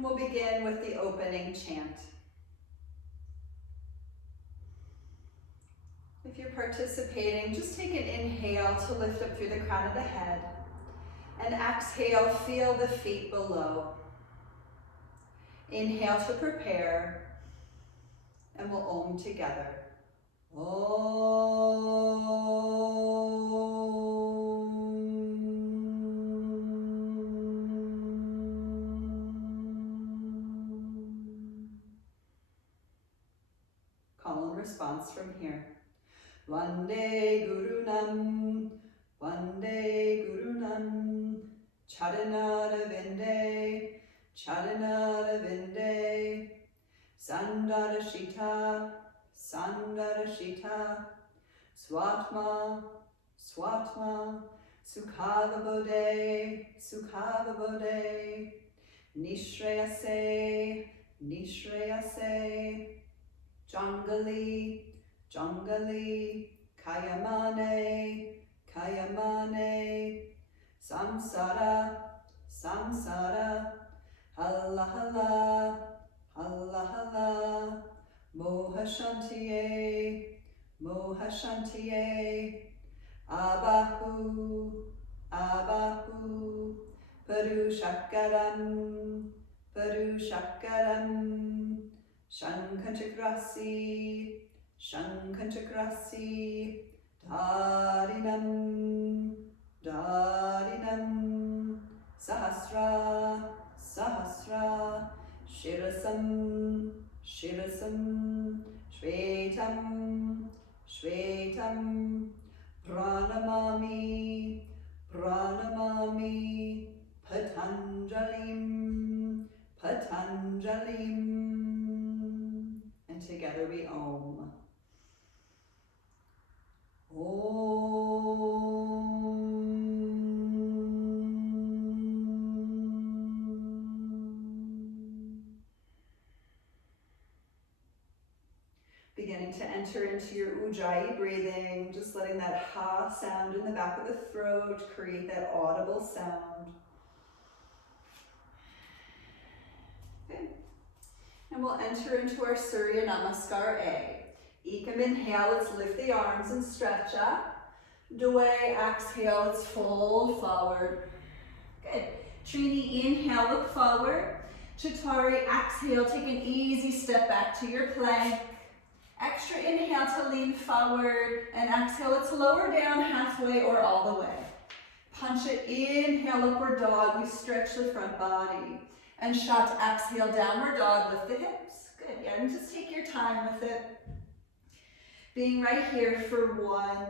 And we'll begin with the opening chant. If you're participating, just take an inhale to lift up through the crown of the head. And exhale, feel the feet below. Inhale to prepare. And we'll Om together. Call and response from here. Vande Gurunam, Vande Gurunam, Charanara Vinde, Charanara Vinde, Sandara Shita, Sandara Shita, Swatma, Swatma, Sukhava Bodhe, Sukhava Bodhe, Nishreyase, Nishreyase, Jangali, Jangali, Kayamane, Kayamane, Samsara, Samsara, Halla Halla, Halla Halla, Mohashantiye, Mohashantiye, Abahu, Abahu, Parushakaram, Parushakaram, Shankanchakrasi, Shankanchakrasi, Dharinam, Dharinam, Sahasra, Sahasra, Shirasam, Shirasam, Shvetam, Shvetam, Pranamami, Pranamami, Patanjalim, Patanjalim. And together we Om. Beginning to enter into your Ujjayi breathing, just letting that ha sound in the back of the throat create that audible sound. Okay. And we'll enter into our Surya Namaskar A. Ekam inhale, let's lift the arms and stretch up. Dway, exhale, let's fold forward. Good. Trini, inhale, look forward. Chattari, exhale, take an easy step back to your plank. Extra inhale to lean forward, and exhale, let's lower down halfway or all the way. Pancha, inhale, upward dog, we stretch the front body. And Shat, exhale, downward dog, lift the hips. Good, yeah, and just take your time with it. Being right here for 1,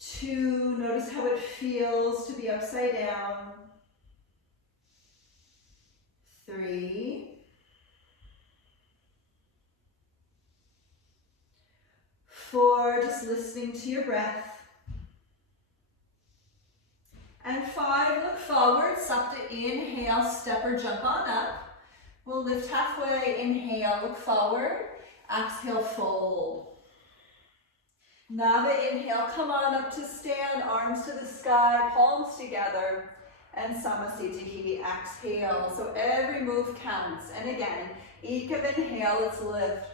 2, notice how it feels to be upside down. 3, 4, just listening to your breath. And 5, look forward, Sapta, inhale, step or jump on up. We'll lift halfway, inhale, look forward, exhale, fold. Nava, inhale, come on up to stand, arms to the sky, palms together, and Samasthiti, exhale. So every move counts. And again, Ekam, inhale, let's lift.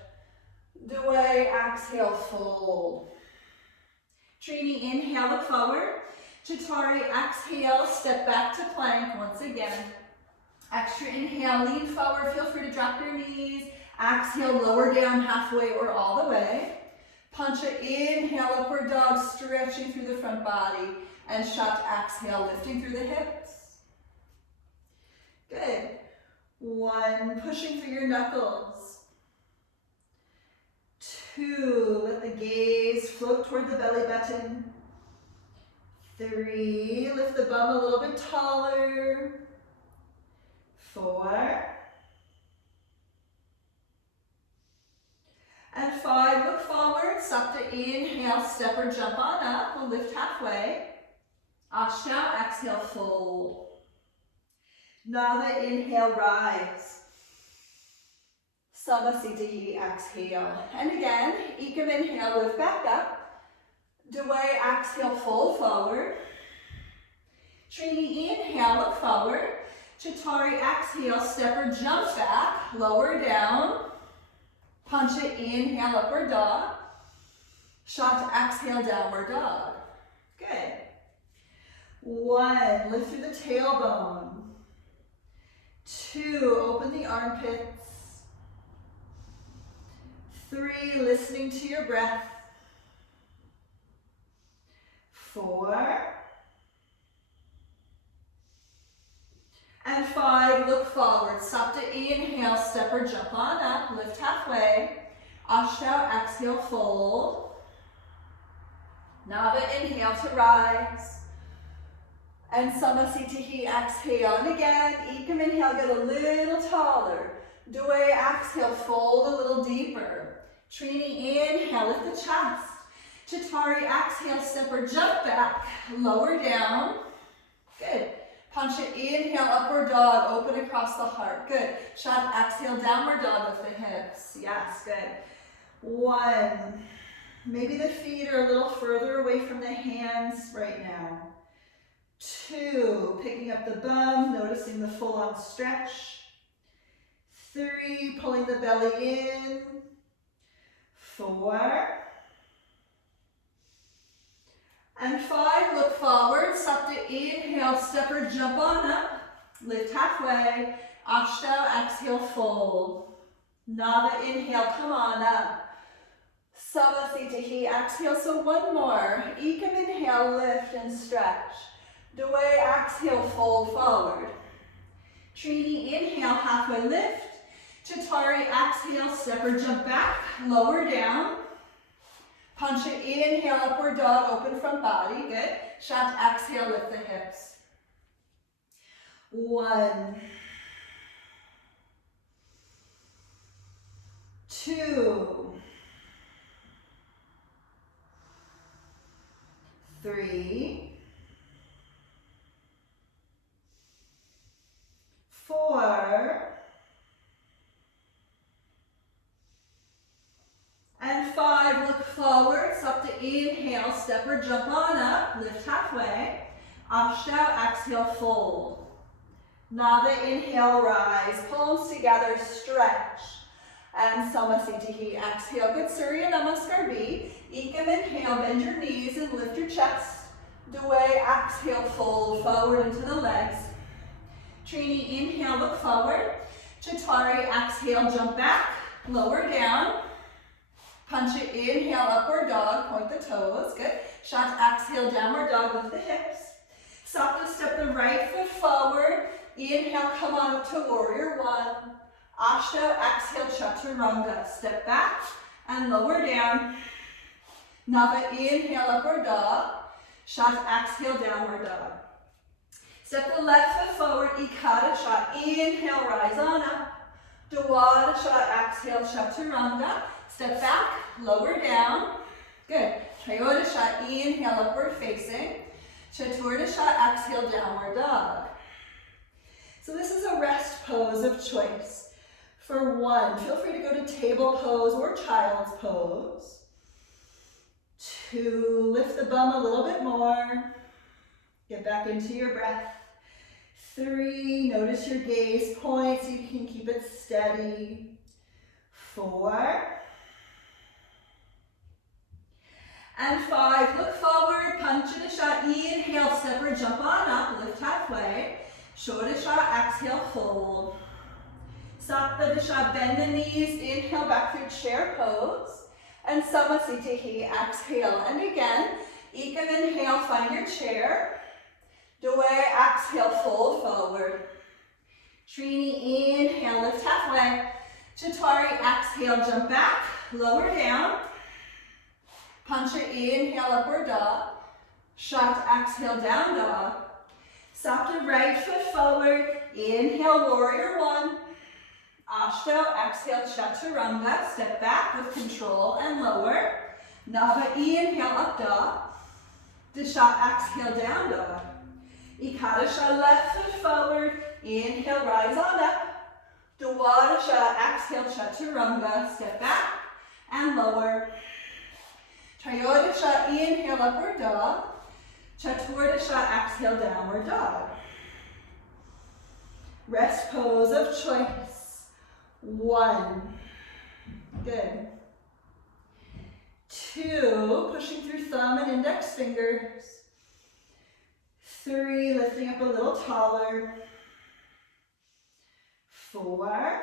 Dway, exhale, fold. Trini, inhale, look forward. Chattari, exhale, step back to plank once again. Extra inhale, lean forward, feel free to drop your knees. Exhale, lower down halfway or all the way. Pancha, inhale, upward dog, stretching through the front body. And Shat, exhale, lifting through the hips. Good. 1, pushing through your knuckles. 2, let the gaze float toward the belly button. 3, lift the bum a little bit taller. 4. And 5, look forward, Sapta, inhale, step or jump on up. We'll lift halfway. Ashtanga, exhale, fold. Nava, inhale, rise. Samasthiti, exhale. And again, Ekam, inhale, lift back up. Dway, exhale, fold forward. Trini, inhale, look forward. Chattari, exhale, step or jump back, lower down. Punch it, inhale, upward dog. Shot, exhale, downward dog. Good. 1, lift through the tailbone. 2, open the armpits. 3, listening to your breath. 4. And 5, look forward. Sapta, inhale, step or jump on up, lift halfway. Ashtanga, exhale, fold. Nava, inhale to rise. And Samasthiti, exhale. And again, Ekam, inhale, get a little taller. Doi, exhale, fold a little deeper. Trini, inhale, lift the chest. Chattari, exhale, step or jump back, lower down. Good. Punch it, inhale, upward dog, open across the heart. Good. Shot, exhale, downward dog with the hips. Yes, good. 1. Maybe the feet are a little further away from the hands right now. 2, picking up the bum, noticing the full-on stretch. 3, pulling the belly in. 4. And 5, look forward, Sapta, inhale, step or jump on up, lift halfway, Ashtanga, exhale, fold. Nava, inhale, come on up. Samasthiti, exhale, so 1 more. Ekam, inhale, lift and stretch. Doi, exhale, fold forward. Trini, inhale, halfway lift. Chattari, exhale, step or jump back, lower down. Punch it, inhale, upward dog, open front body, good. Shot, exhale, lift the hips. 1, 2, 3, 4, and 5, look forward, Sapta, inhale, step or jump on up, lift halfway. Ashtanga, exhale, fold. Nava, inhale, rise, palms together, stretch. And Samasthiti, exhale, good. Surya Namaskar B. Ekam, inhale, bend your knees and lift your chest. Doi, exhale, fold forward into the legs. Trini, inhale, look forward. Chattari, exhale, jump back, lower down. Punch it, inhale, upward dog, point the toes, good. Shot, exhale, downward dog, lift the hips. Sapta, step the right foot forward. Inhale, come on up to warrior 1. Ashtanga, exhale, chaturanga. Step back and lower down. Nava, inhale, upward dog. Shot, exhale, downward dog. Step the left foot forward, Ikada shot. Inhale, rise on up. Dwada shot, exhale, chaturanga. Step back, lower down. Good. Trayota shot, inhale, upward facing. Chaturanga shot, exhale, downward dog. So this is a rest pose of choice. For 1, feel free to go to table pose or child's pose. 2, lift the bum a little bit more. Get back into your breath. 3, notice your gaze point so you can keep it steady. 4. And 5, look forward, punch it a shot, inhale, step or jump on up, lift halfway. Shoulder shot, exhale, fold. Sapta Dasha, bend the knees, inhale back through chair pose. And Samasthiti, exhale. And again, Ekam, inhale, find your chair. Doi, exhale, fold forward. Trini, inhale, lift halfway. Chattari, exhale, jump back, lower down. Punch it, inhale, upward dog. Shot, exhale, down dog. Sapta, right foot forward. Inhale, warrior 1. Ashtanga, exhale, chaturanga. Step back with control and lower. Nava, inhale, up dog. Dasha, exhale, down dog. Ekadasha, left foot forward. Inhale, rise on up. Dwadasha, exhale, chaturanga. Step back and lower. Trayodasha, inhale, upward dog. Chaturasha, exhale, downward dog. Rest pose of choice. 1. Good. 2, pushing through thumb and index fingers. 3, lifting up a little taller. 4.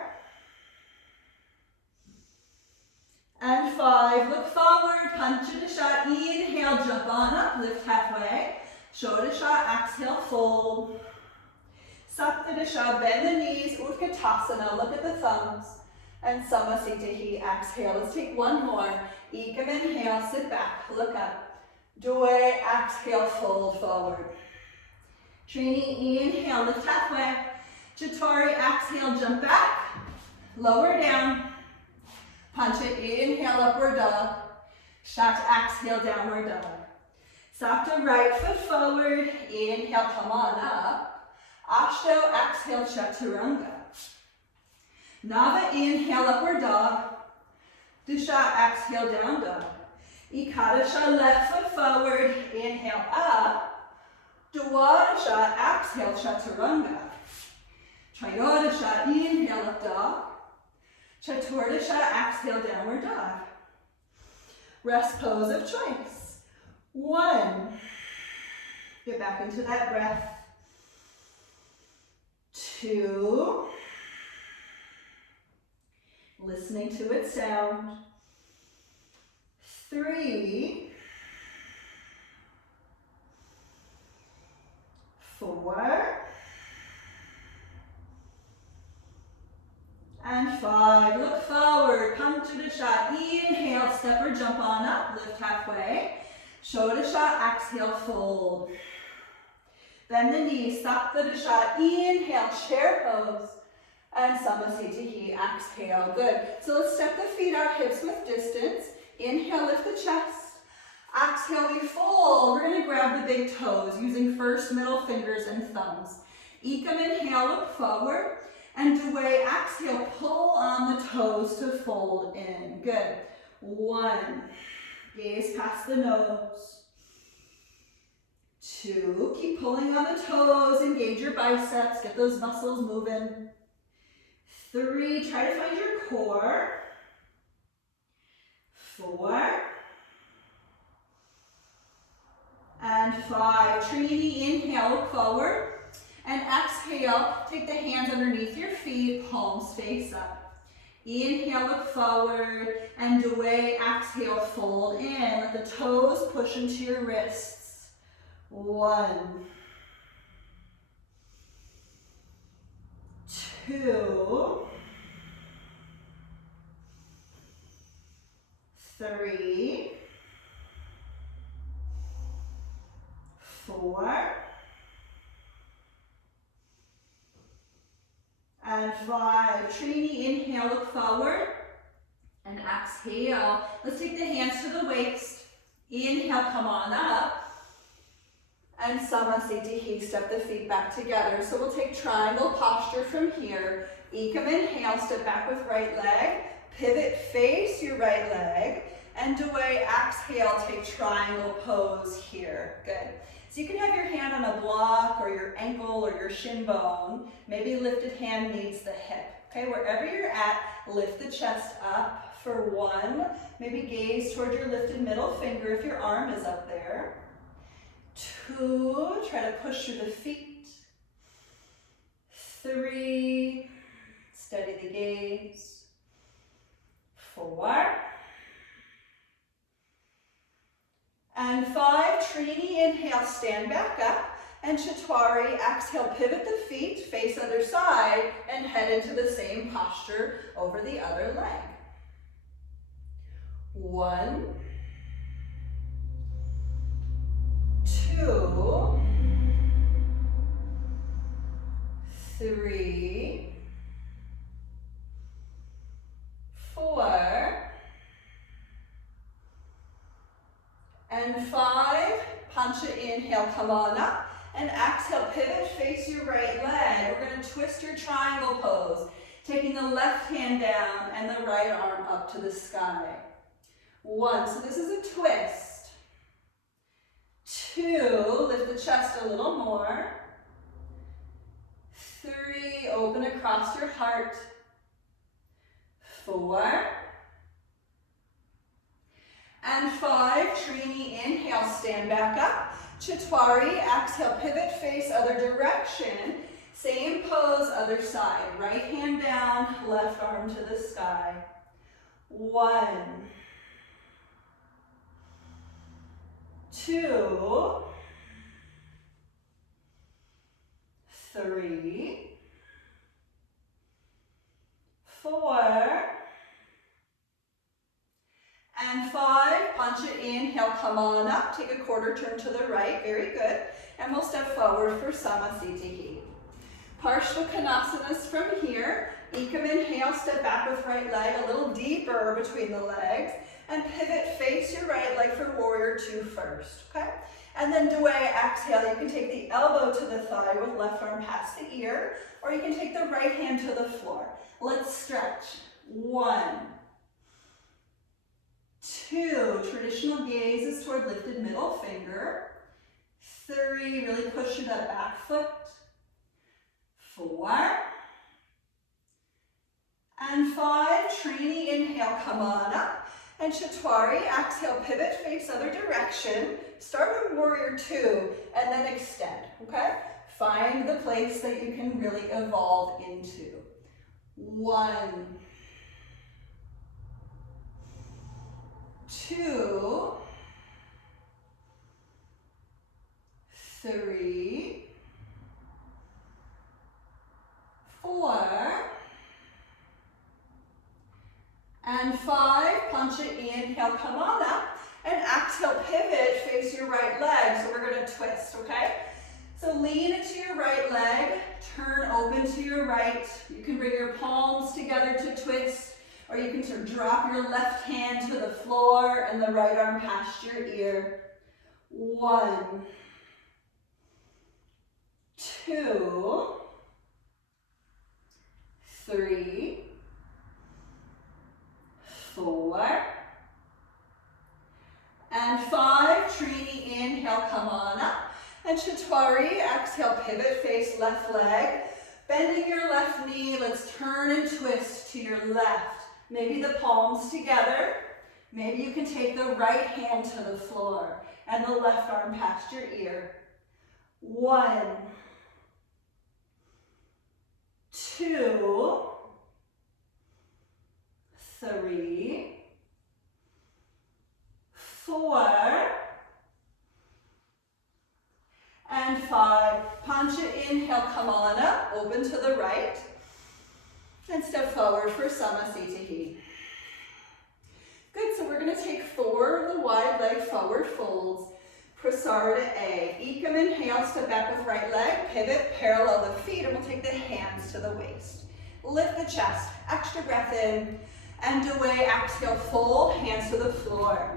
And 5, look forward, Panchadasha, inhale, jump on up, lift halfway. Shodasha, exhale, fold. Saptadasha, bend the knees, Utkatasana, look at the thumbs. And Samasthiti, exhale. Let's take one more. Ekam, inhale, sit back, look up. Doi, exhale, fold forward. Trini, inhale, lift halfway. Chaturanga, exhale, jump back. Lower down. Pancha, inhale, upward dog. Shakta, exhale, downward dog. Sapta, right foot forward. Inhale, come on up. Ashto, exhale, chaturanga. Nava, inhale, upward dog. Dusha, exhale, down dog. Ekadasha, left foot forward. Inhale, up. Dwadasha, exhale, chaturanga. Trayodasha, inhale, up dog. Chaturdasha, exhale, downward dog. Rest pose of choice. 1. Get back into that breath. 2. Listening to its sound. 3. 4. And 5. Look forward. Panchadasha. Inhale, step or jump on up. Lift halfway. Shodasha. Exhale, fold. Bend the knees. Saptadasha. Inhale, chair pose. And Samasthiti. Exhale. Good. So let's step the feet out, hips width distance. Inhale, lift the chest. Exhale, we fold. We're going to grab the big toes using first middle fingers and thumbs. Ekam, inhale, look forward. And Dway, exhale, pull on the toes to fold in. Good. 1. Gaze past the nose. 2. Keep pulling on the toes. Engage your biceps. Get those muscles moving. 3. Try to find your core. 4. And 5. Trini, inhale, look forward. And exhale, take the hands underneath your feet, palms face up. Inhale, look forward, and away, exhale, fold in. Let the toes push into your wrists. 1. 2. 3. 4. And 5. Trini, inhale, look forward. And exhale. Let's take the hands to the waist. Inhale, come on up. And Samasthiti, step the feet back together. So we'll take triangle posture from here. Ekam, inhale, step back with right leg. Pivot, face your right leg. And away, exhale, take triangle pose here. Good. So you can have your hand on a block or your ankle or your shin bone. Maybe lifted hand meets the hip. Okay, wherever you're at, lift the chest up for 1. Maybe gaze toward your lifted middle finger if your arm is up there. 2, try to push through the feet. 3, steady the gaze. 4. And 5, Trini, inhale, stand back up. And Chaturanga, exhale, pivot the feet, face other side, and head into the same posture over the other leg. 1, 2, 3, 4, and 5. Pancha, inhale, come on up. And exhale, pivot, face your right leg. We're going to twist your triangle pose, taking the left hand down and the right arm up to the sky. 1, so this is a twist. 2, lift the chest a little more. 3, open across your heart. 4. And 5, Trini, inhale, stand back up. Chatwari, exhale, pivot, face other direction. Same pose, other side. Right hand down, left arm to the sky. 1, 2, 3, 4, and 5. Punch it, inhale, come on up. Take a quarter turn to the right, very good. And we'll step forward for Samasthiti. Parshvakanasanas from here. Ekam, inhale, step back with right leg a little deeper between the legs. And pivot, face your right leg for warrior 2 first, okay? And then Dway, exhale. You can take the elbow to the thigh with left arm past the ear, or you can take the right hand to the floor. Let's stretch. 1, 2, traditional gaze is toward lifted middle finger. 3, really push through that back foot. 4, and 5, Trini, inhale, come on up. And Chatwari, exhale, pivot, face other direction. Start with warrior 2, and then extend, okay? Find the place that you can really evolve into. 1, 2, 3, 4, and 5. Punch it, inhale, come on up. And exhale, pivot, face your right leg. So we're going to twist, okay? So lean into your right leg, turn open to your right. You can bring your palms together to twist, or you can sort of drop your left hand to the floor and the right arm past your ear. 1, 2, 3, 4, and 5. Trini, inhale, come on up. And Chatwari, exhale, pivot, face left leg. Bending your left knee, let's turn and twist to your left. Maybe the palms together. Maybe you can take the right hand to the floor and the left arm past your ear. 1, 2, 3, 4, and 5. Punch it, inhale, come on up, open to the right, and step forward for Samasthiti. Good, so we're going to take 4 of the wide leg forward folds. Prasarita A. Ekam, inhale, step back with right leg, pivot, parallel the feet, and we'll take the hands to the waist. Lift the chest, extra breath in, and away, exhale, fold, hands to the floor.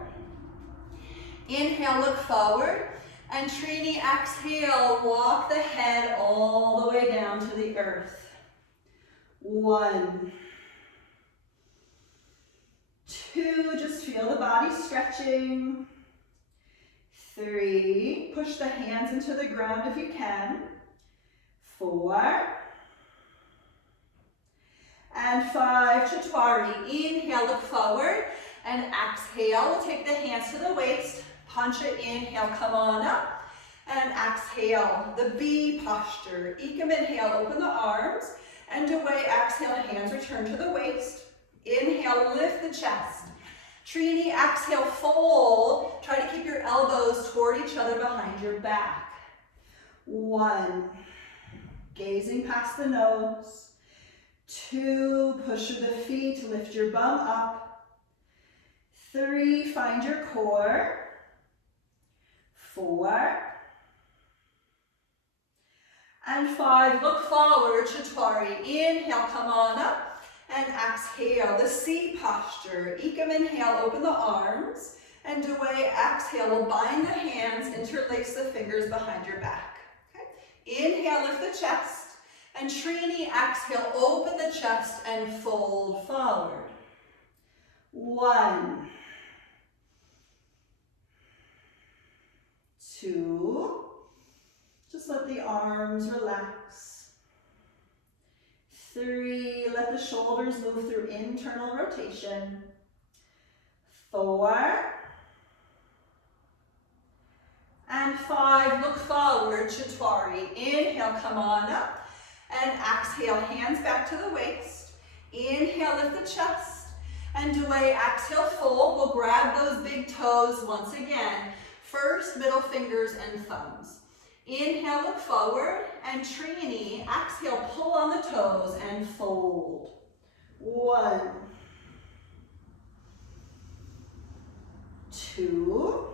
Inhale, look forward, and Trini, exhale, walk the head all the way down to the earth. 1, 2, just feel the body stretching. 3, push the hands into the ground if you can. 4, and 5, Chatwari. Inhale, look forward, and exhale. We'll take the hands to the waist, punch it, inhale, come on up, and exhale, the B posture. Ekam, inhale, open the arms, and away, exhale, hands return to the waist. Inhale, lift the chest. Trini, exhale, fold. Try to keep your elbows toward each other behind your back. 1, gazing past the nose. 2, push through the feet, lift your bum up. 3, find your core. 4, and 5, look forward, Chatwari. Inhale, come on up. And exhale, the C posture. Ekam, inhale, open the arms. And away, exhale, we'll bind the hands, interlace the fingers behind your back. Okay? Inhale, lift the chest. And Trini, exhale, open the chest and fold forward. 1, 2, 2. Just let the arms relax. 3, let the shoulders move through internal rotation. 4. And 5, look forward, Chatwari. Inhale, come on up. And exhale, hands back to the waist. Inhale, lift the chest. And away, exhale, fold. We'll grab those big toes once again. First, middle fingers and thumbs. Inhale, look forward. And Trini, exhale, pull on the toes and fold. 1, 2,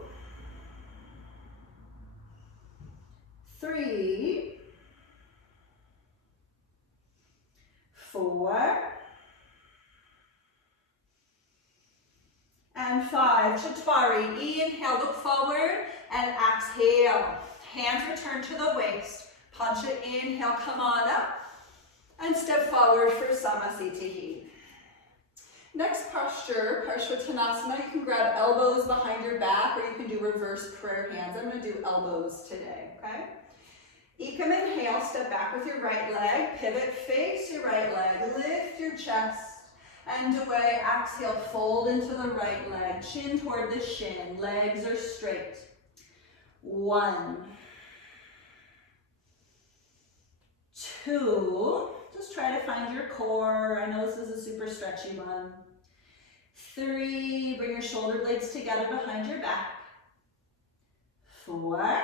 3, 4, and 5. Chatwari. Inhale, look forward, and exhale. Hands return to the waist. Punch it. Inhale, come on up, and step forward for Samasthiti. Next posture, Parshvottanasana. You can grab elbows behind your back, or you can do reverse prayer hands. I'm going to do elbows today, okay? Ekam, inhale, step back with your right leg, pivot, face your right leg, lift your chest, and away, exhale, fold into the right leg, chin toward the shin, legs are straight. 1, 2, just try to find your core. I know this is a super stretchy one. 3, bring your shoulder blades together behind your back. 4,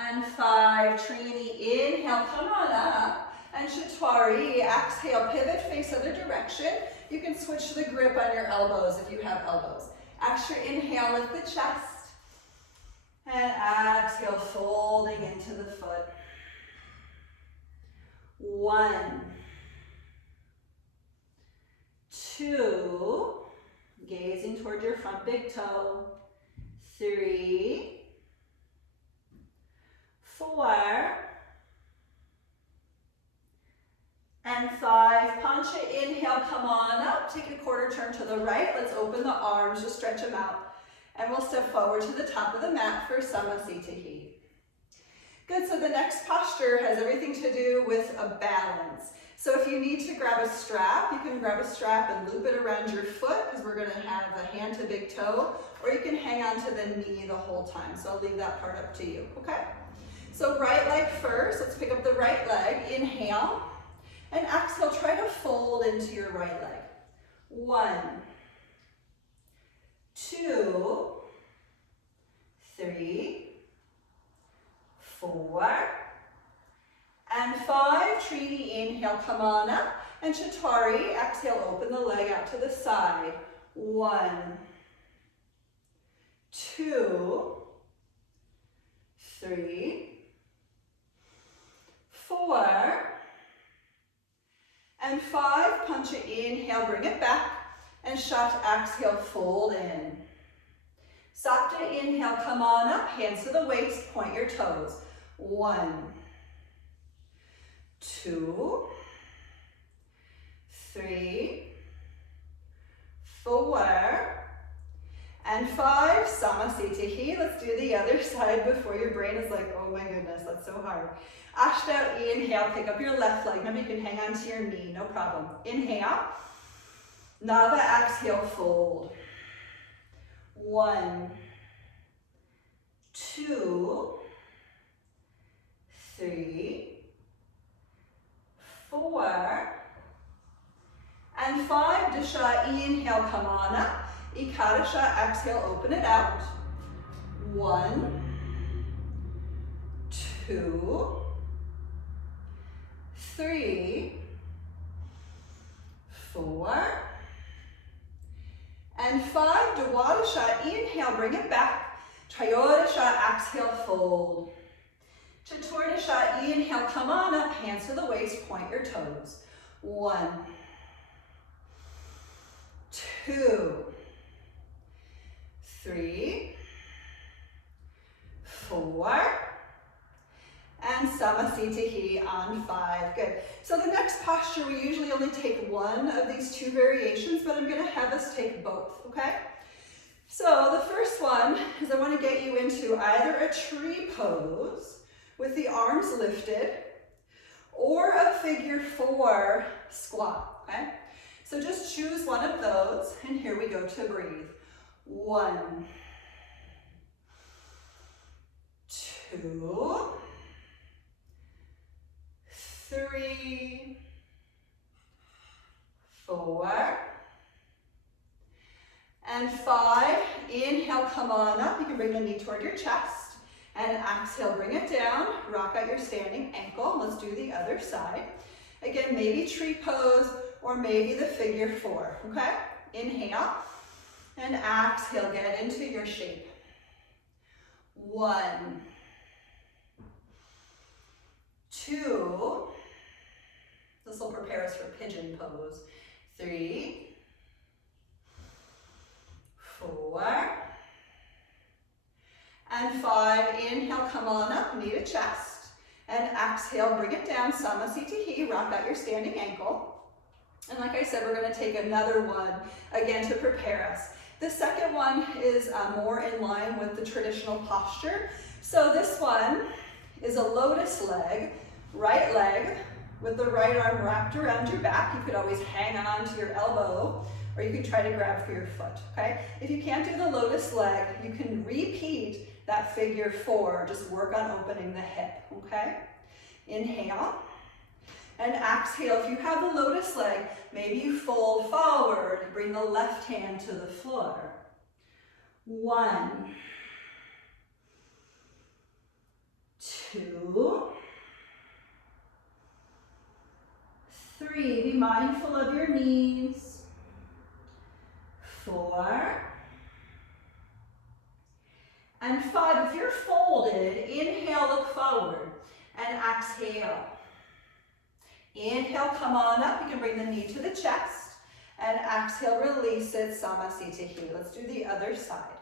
and 5, Trini, inhale, come on up, and Chatwari, exhale, pivot, face other direction. You can switch the grip on your elbows if you have elbows. Extra inhale, lift the chest, and exhale, folding into the foot. 1, 2, gazing toward your front big toe. 3, 4, and 5. Punch it, inhale, come on up. Take a quarter turn to the right. Let's open the arms, just stretch them out. And we'll step forward to the top of the mat for Samasthiti. Good, so the next posture has everything to do with a balance. So if you need to grab a strap, you can grab a strap and loop it around your foot, because we're going to have a hand to big toe, or you can hang on to the knee the whole time. So I'll leave that part up to you, okay? So right leg first, let's pick up the right leg, inhale, and exhale, try to fold into your right leg. 1, 2, 3, 4, and 5. Trini, inhale, come on up, and Chatwari, exhale, open the leg out to the side. 1, 2, 3, 4, and 5. Punch it, inhale, bring it back, and Shat, exhale, fold in. Sapta, inhale, come on up, hands to the waist, point your toes. 1, 2, 3, 4, and 5. Samasthiti. Let's do the other side before your brain is like, oh my goodness, that's so hard. Ashta, inhale, pick up your left leg. Maybe you can hang on to your knee, no problem. Inhale. Nava, exhale, fold. 1, 2, 3, 4, and 5. Disha, inhale, come on up. Ekadasha, exhale, open it out. 1, 2, 3, 4, and 5. Dwadasha, inhale, bring it back. Trayodasha, exhale, fold. Chaturdasha, inhale, come on up, hands to the waist, point your toes. 1, 2, 3, 4, and Samasthiti on 5. Good. So the next posture, we usually only take one of these 2 variations, but I'm going to have us take both, okay? So the first one is I want to get you into either a tree pose with the arms lifted or a figure 4 squat, okay? So just choose one of those, and here we go to breathe. 1, 2, 3, 4, and 5. Inhale, come on up. You can bring the knee toward your chest. And exhale, bring it down. Rock out your standing ankle. Let's do the other side. Again, maybe tree pose or maybe the figure 4, okay? Inhale and exhale, get into your shape. 1, 2, this will prepare us for pigeon pose. 3, 4, and 5. Inhale, come on up, knee to chest. And exhale, bring it down, Samasthiti, rock out your standing ankle. And like I said, we're gonna take another one, again, to prepare us. The second one is more in line with the traditional posture. So this one is a lotus leg, right leg, with the right arm wrapped around your back. You could always hang on to your elbow, or you can try to grab for your foot, okay? If you can't do the lotus leg, you can repeat that figure 4. Just work on opening the hip, okay? Inhale. And exhale. If you have the lotus leg, maybe you fold forward, bring the left hand to the floor. 1, 2, 3. Be mindful of your knees. 4, and 5. If you're folded, inhale, look forward, and exhale. Inhale, come on up. You can bring the knee to the chest, and exhale, release it, Samasthiti. Let's do the other side.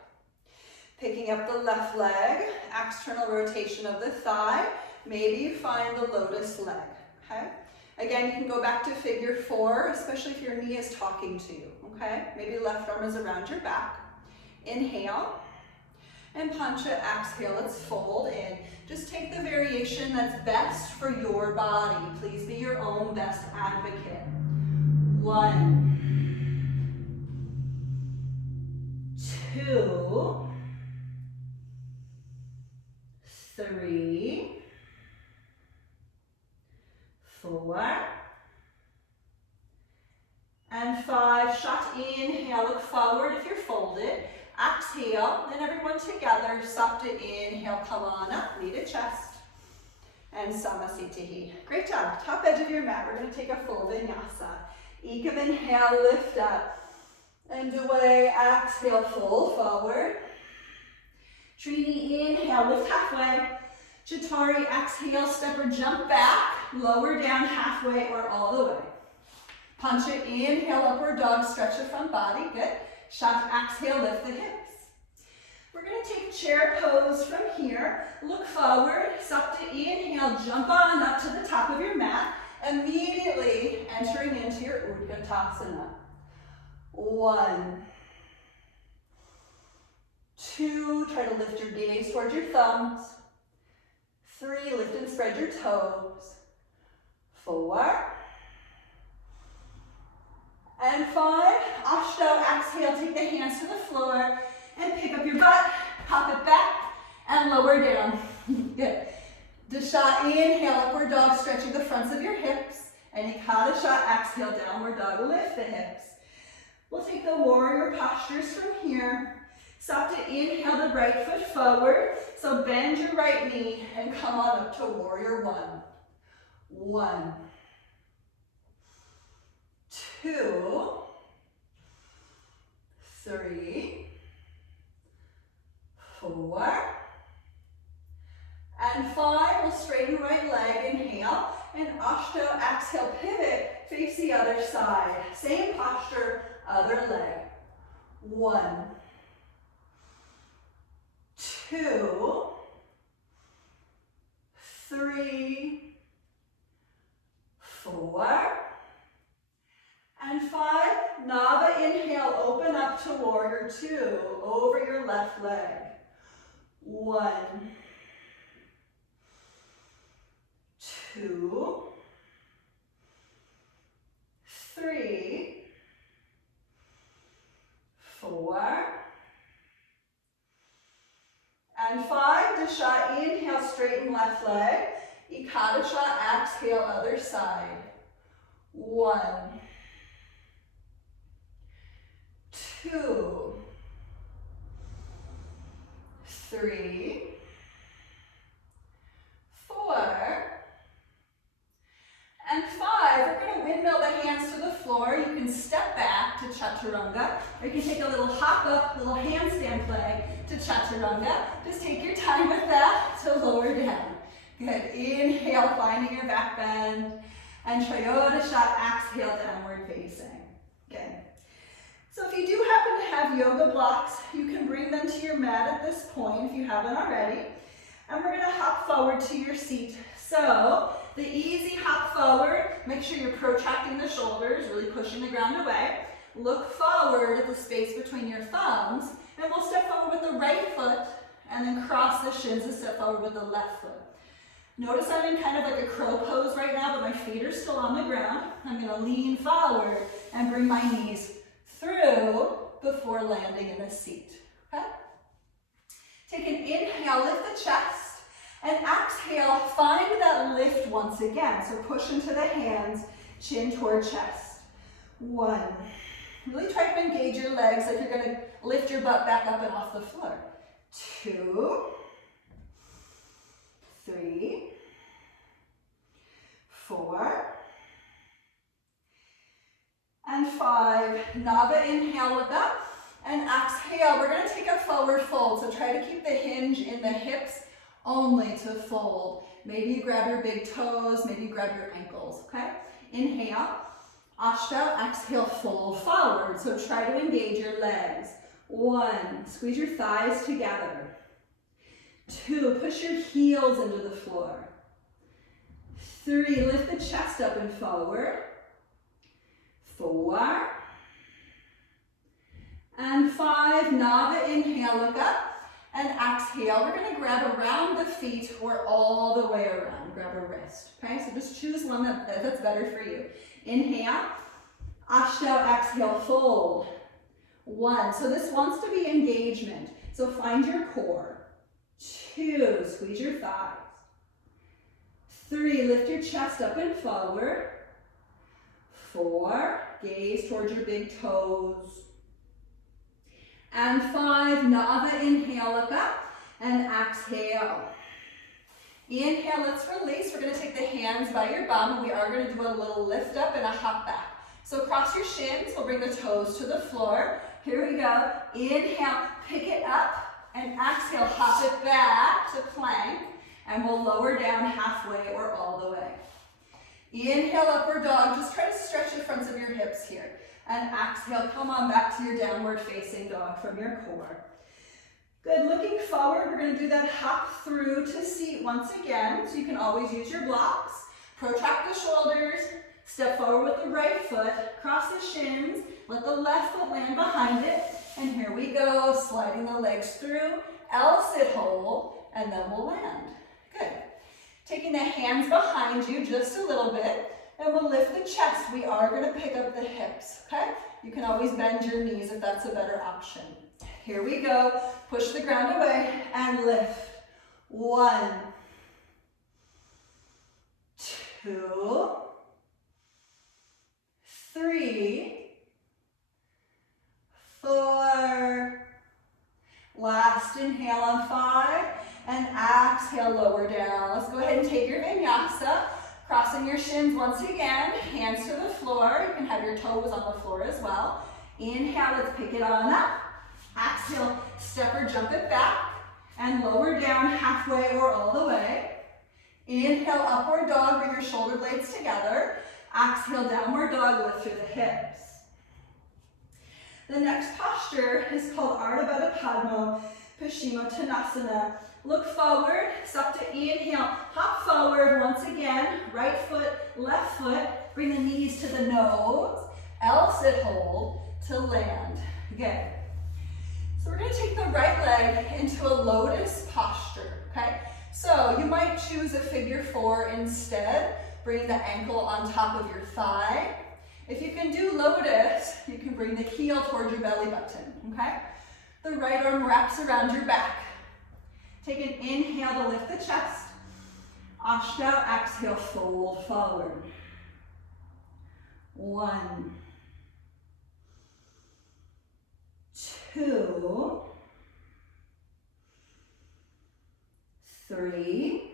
Picking up the left leg, external rotation of the thigh. Maybe you find the lotus leg, okay? Again, you can go back to figure 4, especially if your knee is talking to you, okay? Maybe left arm is around your back. Inhale, and pancha, exhale. Let's fold in. Just take the variation that's best for your body. Please be your own best advocate. 1, 2, 3, 4, and 5. Shot, inhale, look forward if you're folded. Exhale, then everyone together, Sapta, inhale, come on up, knee to chest, and Samasthiti. Great job. Top edge of your mat, we're going to take a full vinyasa. Ekam, inhale, lift up, and away, exhale, fold forward. Trini, inhale, lift halfway. Chattari, exhale, step or jump back, lower down halfway or all the way. Pancha, inhale, upward dog, stretch the front body, good. Shat, exhale, lift the hips. We're going to take chair pose from here. Look forward, Sapta, inhale, jump on up to the top of your mat, immediately entering into your Utkatasana. 1, 2, try to lift your gaze towards your thumbs. 3, lift and spread your toes. 4, and 5, Ashto, exhale, take the hands to the floor and pick up your butt, pop it back, and lower down. Good. Dasha, inhale, upward dog, stretching the fronts of your hips, and Ekadasha, exhale, downward dog, lift the hips. We'll take the warrior postures from here. Sapta, inhale the right foot forward, so bend your right knee and come on up to warrior 1. 1, 2, 3, 4, and 5. We'll straighten right leg, inhale, and Ashto, exhale, pivot, face the other side. Same posture, other leg. 1, 2, 3, 4, and 5. Nava, inhale, open up to warrior for 2, over your left leg. 1, 2, 3, 4, and 5. Dasha, inhale, straighten left leg. Ekadasha, exhale, other side. 1, 2, 3, 4, and 5. We're going to windmill the hands to the floor. You can step back to chaturanga, or you can take a little hop up, little handstand play to chaturanga. Just take your time with that to lower down. Good. Inhale, finding your back bend. And Trayodasha, exhale, downward facing. Good. So if you do happen to have yoga blocks, you can bring them to your mat at this point if you haven't already. And we're going to hop forward to your seat. So the easy hop forward, make sure you're protracting the shoulders, really pushing the ground away. Look forward at the space between your thumbs, and we'll step forward with the right foot and then cross the shins and step forward with the left foot. Notice I'm in kind of like a crow pose right now, but my feet are still on the ground. I'm going to lean forward and bring my knees through before landing in a seat. Okay? Take an inhale, lift the chest, and exhale, find that lift once again. So push into the hands, chin toward chest. 1. Really try to engage your legs like you're going to lift your butt back up and off the floor. 2, 3, 4, and 5. Nava, inhale, look up, and exhale. We're going to take a forward fold, so try to keep the hinge in the hips only to fold. Maybe you grab your big toes, maybe you grab your ankles, okay? Inhale, Ashta, exhale, fold forward. So try to engage your legs. 1, squeeze your thighs together. 2, push your heels into the floor. 3, lift the chest up and forward. 4, and 5, Nava, inhale, look up, and exhale. We're going to grab around the feet or all the way around. Grab a wrist, okay? So just choose one that's better for you. Inhale, Ashta, exhale, fold. 1, so this wants to be engagement. So find your core. 2, squeeze your thighs. 3, lift your chest up and forward. 4, gaze towards your big toes. And 5, Nava, inhale, look up, and exhale. Inhale, let's release. We're going to take the hands by your bum, and we are going to do a little lift up and a hop back. So cross your shins, we'll bring the toes to the floor. Here we go. Inhale, pick it up, and exhale, hop it back to plank, and we'll lower down halfway or all the way. Inhale, upward dog. Just try to stretch the fronts of your hips here. And exhale, come on back to your downward facing dog from your core. Good, looking forward, we're going to do that hop through to seat once again. So you can always use your blocks. Protract the shoulders, step forward with the right foot, cross the shins, let the left foot land behind it. And here we go, sliding the legs through, L sit hold, and then we'll land. Good. Taking the hands behind you just a little bit, and we'll lift the chest. We are going to pick up the hips, okay? You can always bend your knees if that's a better option. Here we go. Push the ground away and lift. 1, 2, 3, 4. Last inhale on 5, and exhale, lower down. Let's go ahead and take your vinyasa. Crossing your shins once again, hands to the floor. You can have your toes on the floor as well. Inhale, let's pick it on up. Exhale, step or jump it back, and lower down halfway or all the way. Inhale, upward dog, bring your shoulder blades together. Exhale, downward dog, lift through the hips. The next posture is called Ardha Baddha Padma Paschimottanasana. Look forward, Sapta, inhale, hop forward once again, right foot, left foot, bring the knees to the nose, L sit hold to land. Good. So we're going to take the right leg into a lotus posture, okay? So you might choose a figure 4 instead, bring the ankle on top of your thigh. If you can do lotus, you can bring the heel towards your belly button, okay? The right arm wraps around your back. Take an inhale to lift the chest. Ashtanga, exhale, fold forward. 1, 2, 3,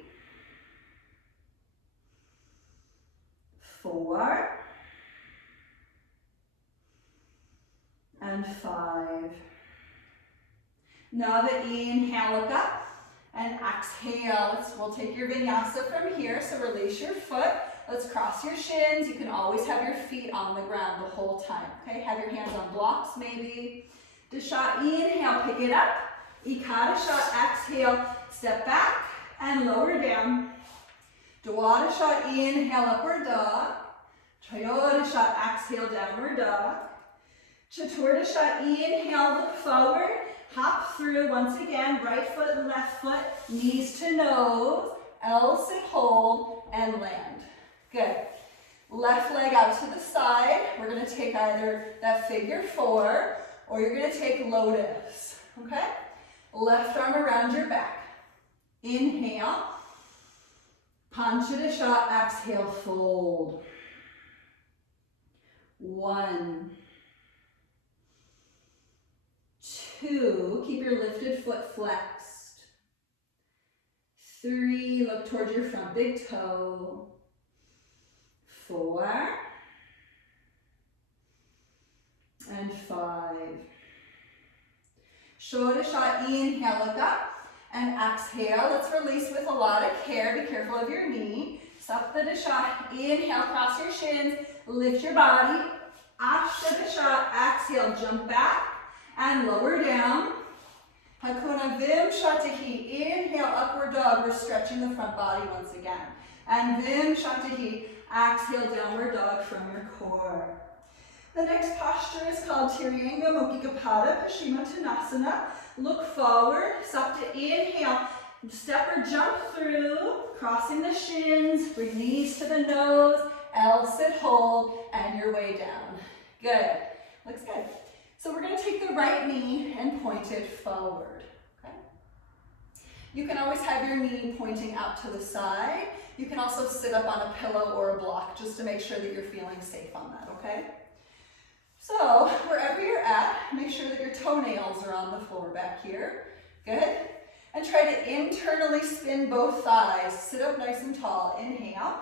4, and 5. Now the inhale, look up, and exhale. We'll take your vinyasa from here, so release your foot. Let's cross your shins. You can always have your feet on the ground the whole time, okay? Have your hands on blocks maybe. Dasha, inhale, pick it up. Ekadasha, exhale, step back and lower down. Dwadasha, inhale, upward dog. Trayodasha, exhale, downward dog. Chaturdasha, inhale, look forward. Hop through, once again, right foot and left foot, knees to nose, L, sit, hold, and land. Good. Left leg out to the side. We're going to take either that figure 4 or you're going to take lotus, okay? Left arm around your back. Inhale. Panchadasha, exhale, fold. 1, 2, keep your lifted foot flexed. 3, look towards your front big toe. 4, and 5. Shodasha, inhale, look up, and exhale. Let's release with a lot of care. Be careful of your knee. Saptadasha, inhale, cross your shins, lift your body. Ashtadasha, exhale, jump back and lower down. Hakuna Vim Shatahi, inhale, upward dog. We're stretching the front body once again. And Vim Shatahi, exhale, downward dog from your core. The next posture is called Tiranga Mukhigapada Paschimottanasana. Look forward, Sapta, inhale, step or jump through, crossing the shins, bring knees to the nose, L, sit, hold, and your way down. Good, looks good. So we're going to take the right knee and point it forward, okay? You can always have your knee pointing out to the side. You can also sit up on a pillow or a block just to make sure that you're feeling safe on that, okay? So wherever you're at, make sure that your toenails are on the floor back here. Good. And try to internally spin both thighs. Sit up nice and tall. Inhale.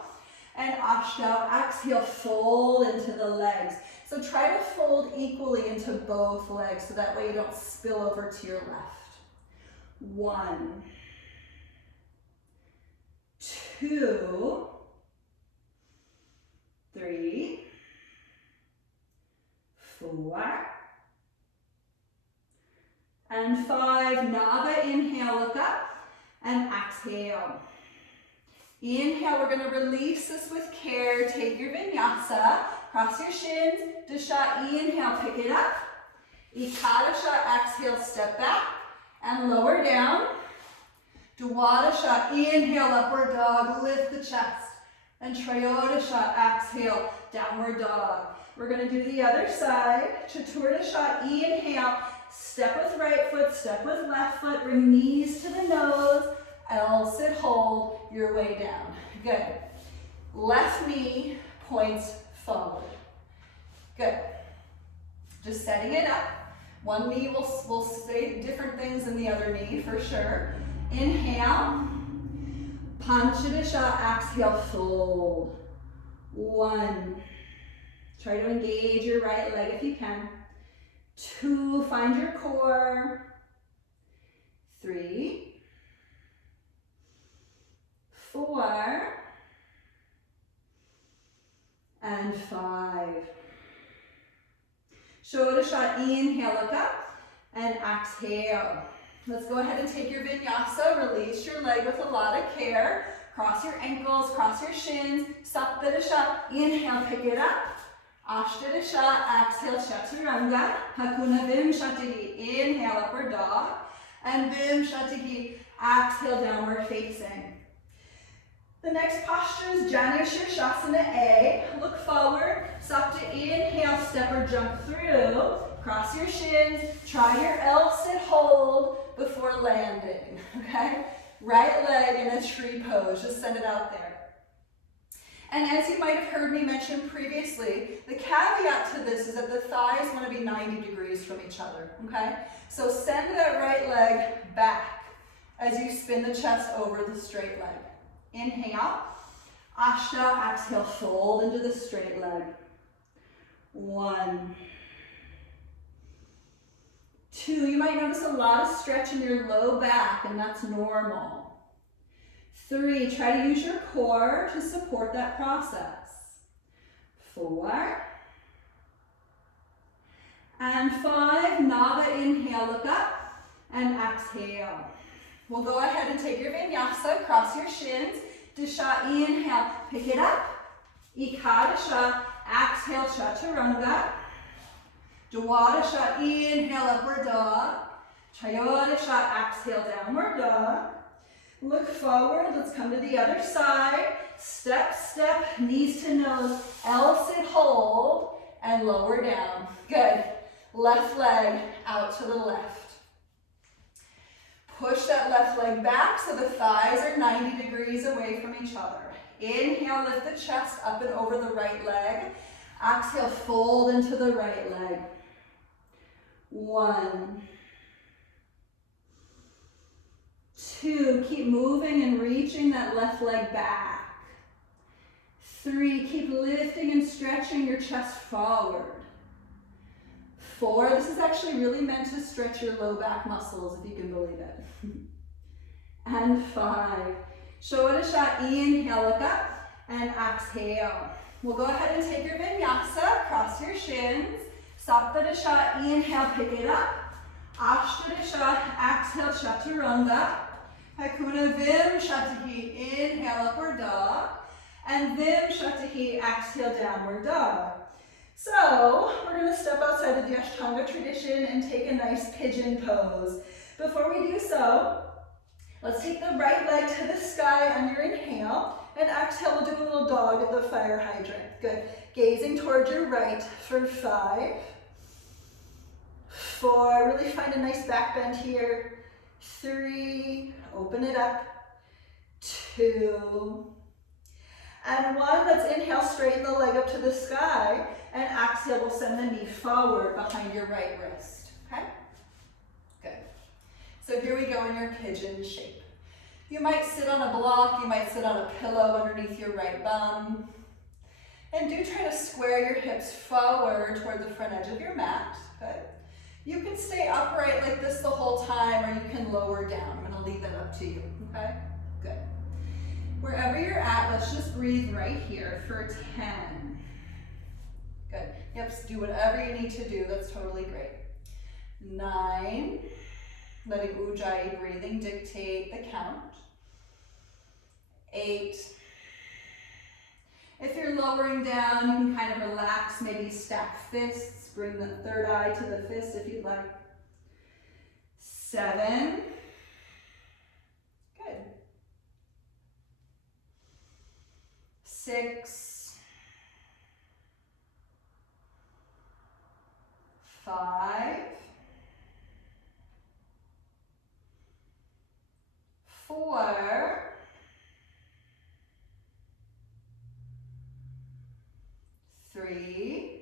And Ashtanga, exhale, fold into the legs. So try to fold equally into both legs so that way you don't spill over to your left. 1, 2, 3, 4, and 5. Nava, inhale, look up, and exhale. Inhale, we're going to release this with care. Take your vinyasa, cross your shins. Dasha, inhale, pick it up. Ekadasha, exhale, step back and lower down. Dwadasha, inhale, upward dog, lift the chest. And Trayodasha, exhale, downward dog. We're going to do the other side. Chaturdasha, inhale, step with right foot, step with left foot, bring knees to the nose, L, sit, hold, your way down. Good. Left knee points forward. Good. Just setting it up. One knee will say different things than the other knee for sure. Inhale. Panchadasha, exhale, fold. 1. Try to engage your right leg if you can. 2, find your core. 3, 4, and 5. Shodasha, inhale, look up, and exhale. Let's go ahead and take your vinyasa. Release your leg with a lot of care. Cross your ankles, cross your shins. Saptadasha, inhale, pick it up. Ashtanga, exhale, chaturanga. Hakuna vimshati, inhale, upward dog. And vimshati, exhale, downward facing. The next posture is Janu Shirshasana A. Look forward, Sapta, inhale, step or jump through. Cross your shins, try your L-sit hold before landing, okay? Right leg in a tree pose, just send it out there. And as you might have heard me mention previously, the caveat to this is that the thighs want to be 90 degrees from each other, okay? So send that right leg back as you spin the chest over the straight leg. Inhale, Ashta, exhale, fold into the straight leg. 1, 2, you might notice a lot of stretch in your low back, and that's normal. 3, try to use your core to support that process. 4, and 5, Nava, inhale, look up, and exhale. We'll go ahead and take your vinyasa, cross your shins. Disha, inhale, pick it up. Ekadasha, exhale, chaturanga. Dwadasha, inhale, upward dog. Trayodasha, exhale, downward dog. Look forward, let's come to the other side. Step, step, knees to nose, L-sit hold, and lower down. Good. Left leg out to the left. Push that left leg back so the thighs are 90 degrees away from each other. Inhale, lift the chest up and over the right leg. Exhale, fold into the right leg. 1, 2, keep moving and reaching that left leg back. 3, keep lifting and stretching your chest forward. 4, this is actually really meant to stretch your low back muscles, if you can believe it. And 5, Shodasha, inhale, look up, and exhale. We'll go ahead and take your vinyasa, cross your shins. Saptadasha, inhale, pick it up. Ashtadasha, exhale, chaturanga. Hakuna vimshati, inhale, upward dog. And vimshati, exhale, downward dog. So, we're going to step outside of the Ashtanga tradition and take a nice pigeon pose. Before we do so, let's take the right leg to the sky on your inhale, and exhale, we'll do a little dog at the fire hydrant. Good. Gazing towards your right for 5, 4, really find a nice back bend here. 3, open it up. 2, and 1, let's inhale, straighten the leg up to the sky, and exhale, we'll send the knee forward behind your right wrist, okay? Good. So here we go in your pigeon shape. You might sit on a block, you might sit on a pillow underneath your right bum. And do try to square your hips forward toward the front edge of your mat, good. You can stay upright like this the whole time, or you can lower down. I'm gonna leave it up to you, okay? Good. Wherever you're at, let's just breathe right here for 10. Good. Yep, do whatever you need to do. That's totally great. 9. Letting Ujjayi breathing dictate the count. 8. If you're lowering down, you can kind of relax, maybe stack fists. Bring the third eye to the fist if you'd like. 7. Good. 6. 5. 4. 3.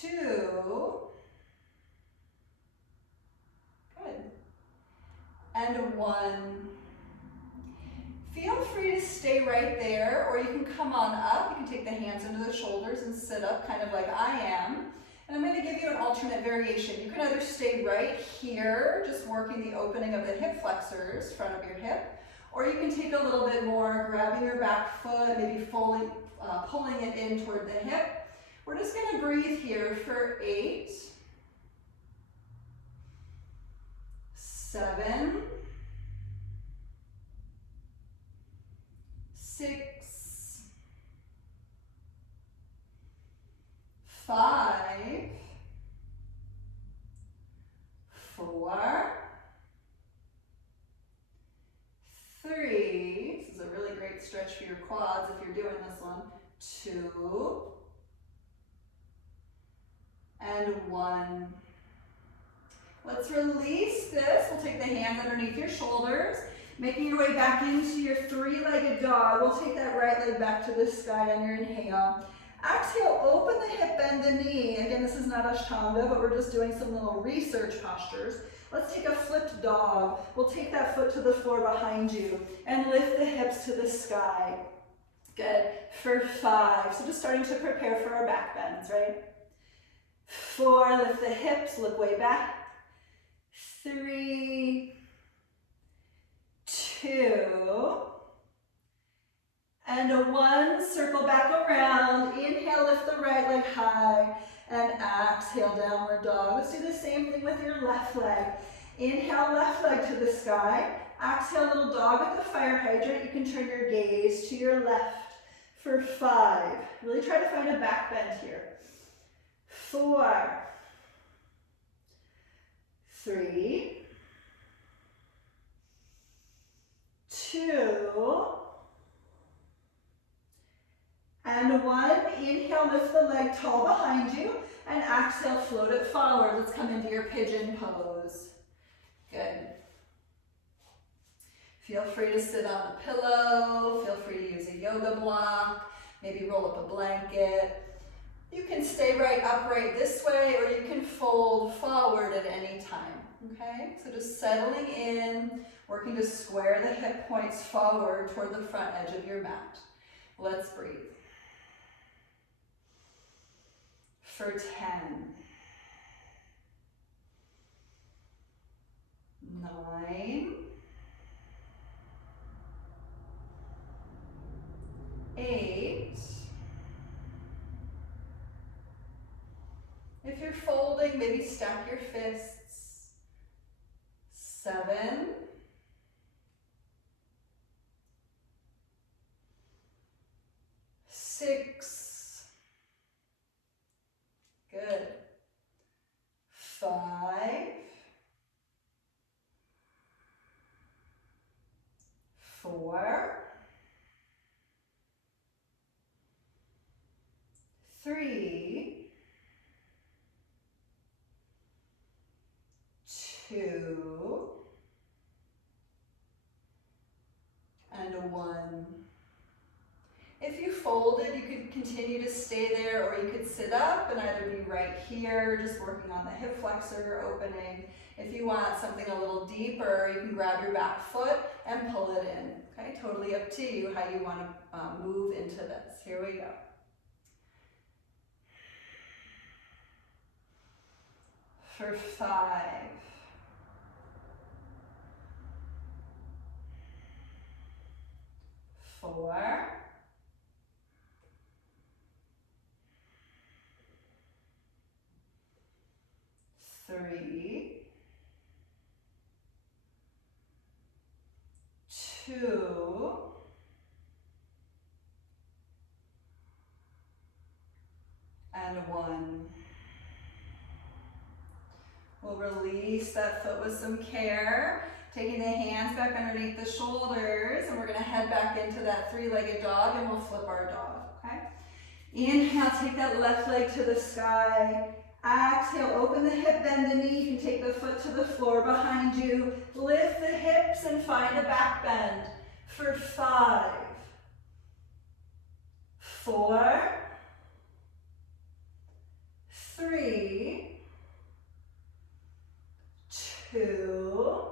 2. Good. And 1. Feel free to stay right there, or you can come on up. You can take the hands under the shoulders and sit up kind of like I am. And I'm going to give you an alternate variation. You can either stay right here, just working the opening of the hip flexors, front of your hip, or you can take a little bit more, grabbing your back foot, maybe fully pulling it in toward the hip. We're just going to breathe here for 8, 7, 6, your quads if you're doing this one. 2 and 1. Let's release this. We'll take the hands underneath your shoulders, making your way back into your three-legged dog. We'll take that right leg back to the sky on your inhale. Exhale, open the hip, bend the knee. Again, this is not Ashtanga, but we're just doing some little research postures. Let's take a flipped dog. We'll take that foot to the floor behind you and lift the hips to the sky. Good. For 5. So just starting to prepare for our back bends, right? 4, lift the hips, look way back. 3, 2, and 1. Circle back around. Inhale, lift the right leg high, and exhale, downward dog. Let's do the same thing with your left leg. Inhale, left leg to the sky. Exhale, little dog at the fire hydrant. You can turn your gaze to your left for 5. Really try to find a back bend here. 4, 3, 2, and 1. Inhale, lift the leg tall behind you, and exhale, float it forward. Let's come into your pigeon pose. Good. Feel free to sit on a pillow, feel free to use a yoga block, maybe roll up a blanket. You can stay right upright this way, or you can fold forward at any time, okay? So just settling in, working to square the hip points forward toward the front edge of your mat. Let's breathe. For 10, 9, 8. If you're folding, maybe stack your fists. 7, 6. Good. 5, 4, 3, 2, and 1. If you folded, you could continue to stay there, or you could sit up and either be right here, just working on the hip flexor opening. If you want something a little deeper, you can grab your back foot and pull it in. Okay, totally up to you how you want to move into this. Here we go. For 5, 4, 3, 2, and 1. We'll release that foot with some care, taking the hands back underneath the shoulders, and we're going to head back into that three-legged dog, and we'll flip our dog, okay? Inhale, take that left leg to the sky. Exhale, open the hip, bend the knee. You can take the foot to the floor behind you. Lift the hips and find a back bend for 5, 4, 3, 2,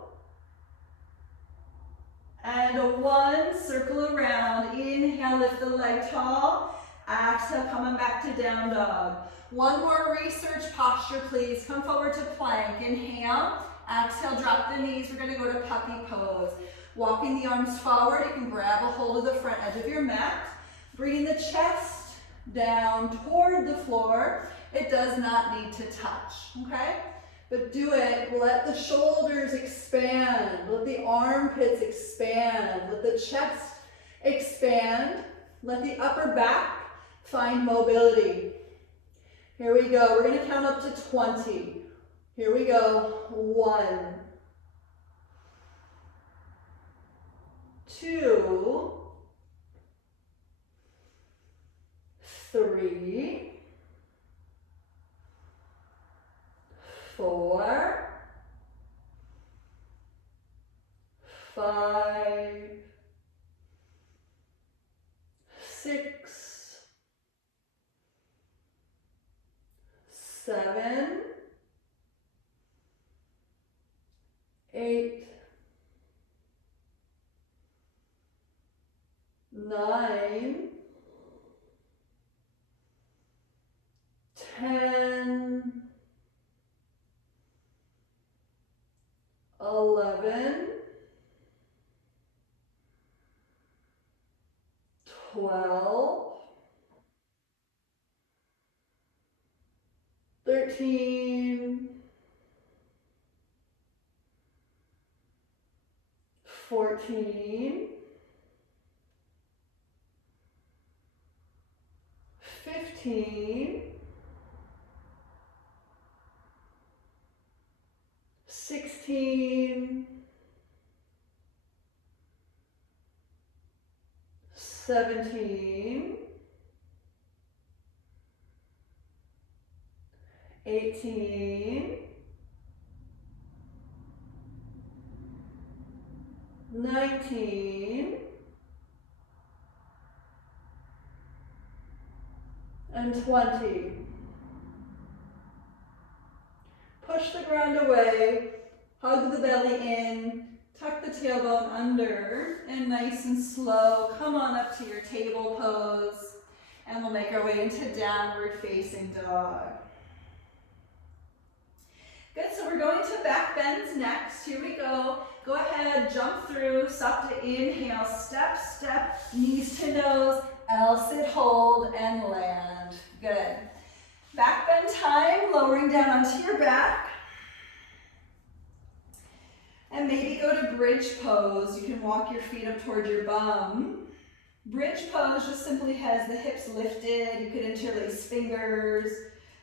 and 1. Circle around. Inhale, lift the leg tall. Exhale, coming back to down dog. One more research posture, please. Come forward to plank. Inhale. Exhale, drop the knees. We're going to go to puppy pose. Walking the arms forward, you can grab a hold of the front edge of your mat. Bringing the chest down toward the floor. It does not need to touch, okay? But do it. Let the shoulders expand. Let the armpits expand. Let the chest expand. Let the upper back find mobility. Here we go. We're going to count up to 20. Here we go. 1, 2, 3, 4, 5, 6, 7, 8, 9, 10, 11, 12, 13, 14, 15, 16, 17, 18, 19, and 20. Push the ground away, hug the belly in, tuck the tailbone under, and nice and slow, come on up to your table pose, and we'll make our way into downward facing dog. Good, so we're going to back bends next. Here we go. Go ahead, jump through, stop to inhale, step, step, knees to nose, L, sit, hold, and land. Good. Back bend time, lowering down onto your back. And maybe go to bridge pose. You can walk your feet up toward your bum. Bridge pose just simply has the hips lifted. You could interlace fingers.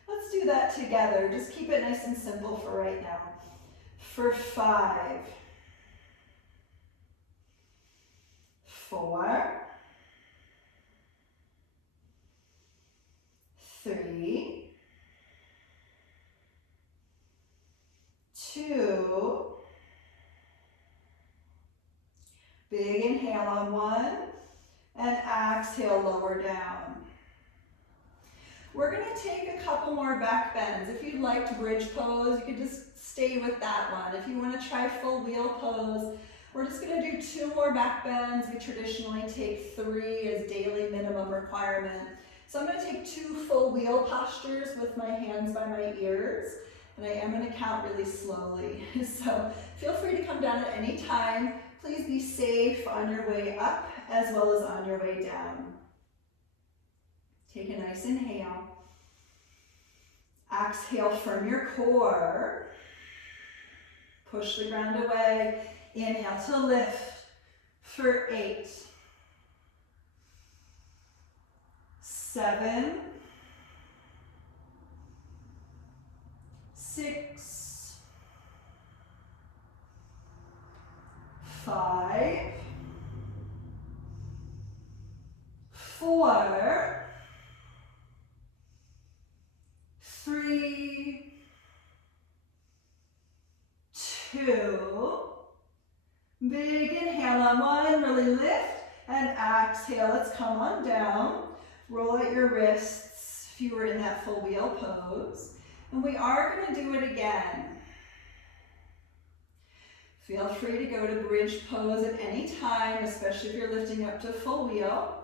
Let's do that together. Just keep it nice and simple for right now. For 5, 4, 3, 2, big inhale on 1, and exhale, lower down. We're going to take a couple more back bends. If you liked bridge pose, you could just stay with that one. If you want to try full wheel pose, we're just going to do 2 more back bends. We traditionally take 3 as daily minimum requirement. So I'm going to take 2 full wheel postures with my hands by my ears, and I am going to count really slowly. So feel free to come down at any time. Please be safe on your way up as well as on your way down. Take a nice inhale. Exhale, firm your core. Push the ground away. Inhale to lift for 8, 7, 6, 5, 4, 3, 2, big inhale on 1, really lift, and exhale, let's come on down. Roll out your wrists if you were in that full wheel pose. And we are going to do it again. Feel free to go to bridge pose at any time, especially if you're lifting up to full wheel.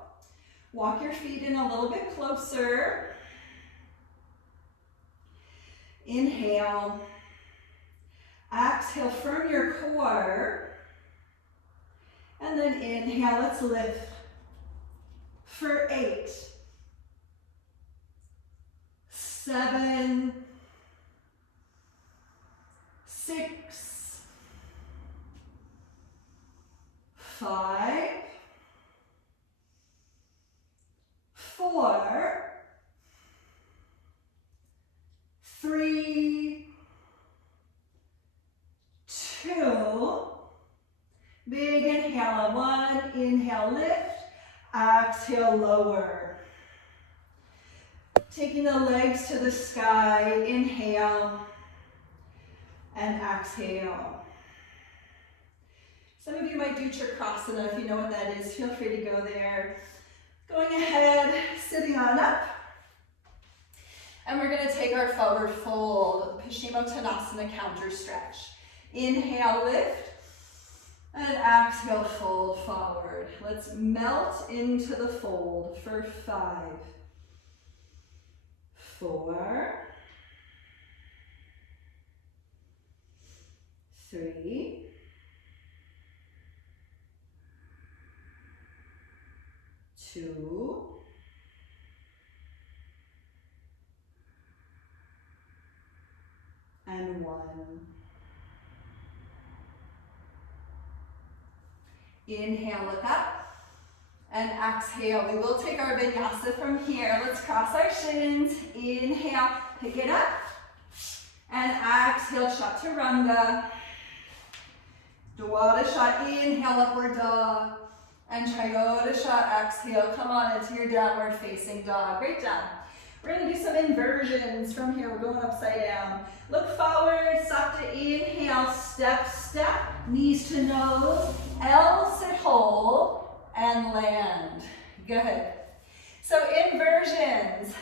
Walk your feet in a little bit closer. Inhale. Exhale, firm your core. And then inhale, let's lift for 8, 7, 6, 5, 4, 3, 2, big inhale on 1, inhale, lift, exhale, lower. Taking the legs to the sky, inhale and exhale. Some of you might do Chakrasana. If you know what that is, feel free to go there. Going ahead, sitting on up. And we're going to take our forward fold, Paschimottanasana counter stretch. Inhale, lift, and exhale, fold forward. Let's melt into the fold for 5, 4, 3, 2, and 1. Inhale, look up, and exhale. We will take our vinyasa from here. Let's cross our shins. Inhale, pick it up, and exhale, chaturanga. Dwadasha, inhale, upward dog, and triodasha, exhale. Come on into your downward facing dog. Great job. We're going to do some inversions from here. We're going upside down. Look forward, Sapta, inhale, step, step, knees to nose, L, sit, hold, and land. Good. So inversions.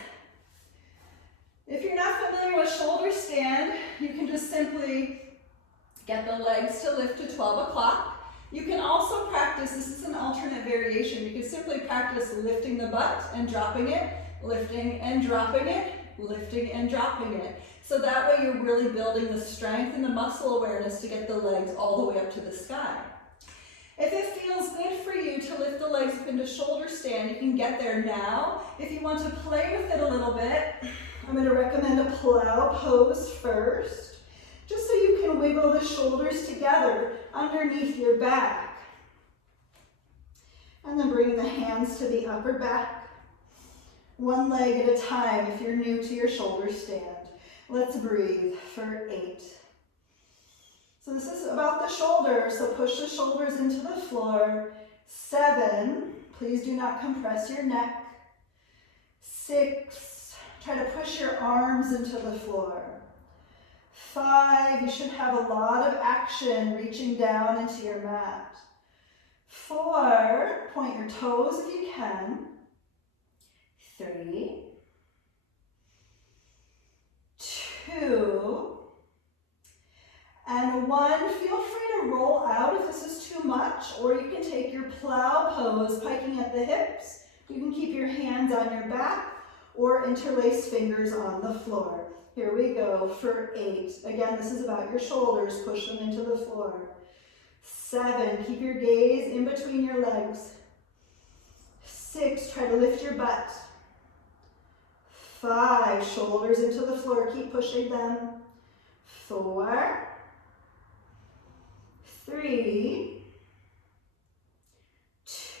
If you're not familiar with shoulder stand, you can just simply get the legs to lift to 12 o'clock. You can also practice, this is an alternate variation, you can simply practice lifting the butt and dropping it, lifting and dropping it, lifting and dropping it. So that way you're really building the strength and the muscle awareness to get the legs all the way up to the sky. If it feels good for you to lift the legs up into shoulder stand, you can get there now. If you want to play with it a little bit, I'm going to recommend a plow pose first, just so you can wiggle the shoulders together underneath your back. And then bringing the hands to the upper back, one leg at a time if you're new to your shoulder stand. Let's breathe for 8. So this is about the shoulders, so push the shoulders into the floor. 7, please do not compress your neck. 6, try to push your arms into the floor. 5, you should have a lot of action reaching down into your mat. 4, point your toes if you can. 3, 2, and 1. Feel free to roll out if this is too much, or you can take your plow pose, piking at the hips. You can keep your hands on your back or interlace fingers on the floor. Here we go for 8. Again, this is about your shoulders. Push them into the floor. 7, keep your gaze in between your legs. 6, try to lift your butt. 5, shoulders into the floor. Keep pushing them. 4, 3,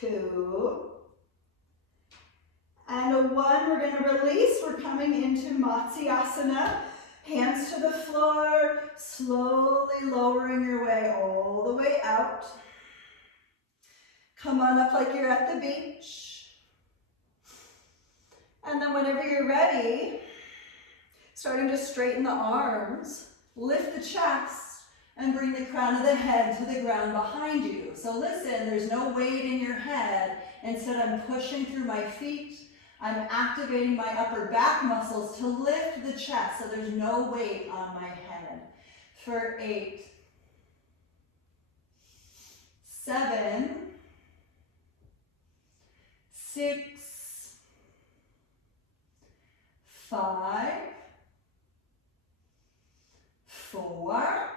2, and 1. We're going to release. We're coming into Matsyasana. Hands to the floor, slowly lowering your way all the way out. Come on up like you're at the beach. And then whenever you're ready, starting to straighten the arms, lift the chest, and bring the crown of the head to the ground behind you. So listen, there's no weight in your head. Instead, I'm pushing through my feet. I'm activating my upper back muscles to lift the chest, so there's no weight on my head. For 8, 7, 6, 5, 4,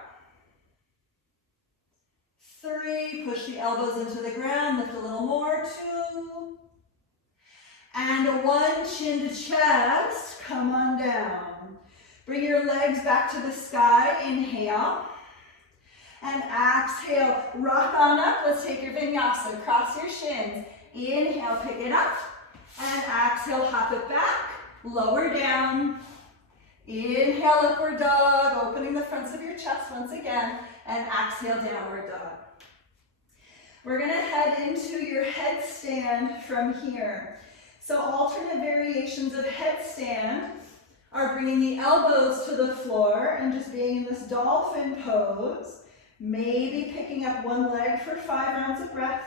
3, push the elbows into the ground, lift a little more, 2, and 1, chin to chest, come on down. Bring your legs back to the sky, inhale, and exhale, rock on up. Let's take your vinyasa, cross your shins. Inhale, pick it up, and exhale, hop it back, lower down. Inhale, upward dog, opening the fronts of your chest once again, and exhale, downward dog. We're gonna head into your headstand from here. So alternate variations of headstand are bringing the elbows to the floor and just being in this dolphin pose. Maybe picking up one leg for 5 rounds of breath,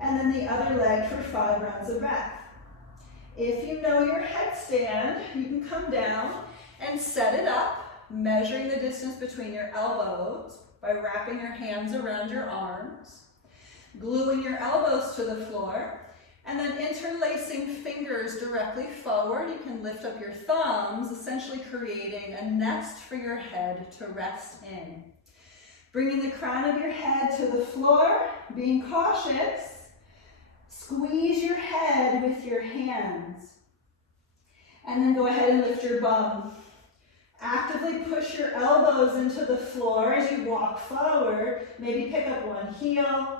and then the other leg for 5 rounds of breath. If you know your headstand, you can come down and set it up, measuring the distance between your elbows by wrapping your hands around your arms, gluing your elbows to the floor, and then interlacing fingers directly forward. You can lift up your thumbs, essentially creating a nest for your head to rest in. Bringing the crown of your head to the floor, being cautious. Squeeze your head with your hands. And then go ahead and lift your bum. Actively push your elbows into the floor as you walk forward. Maybe pick up one heel.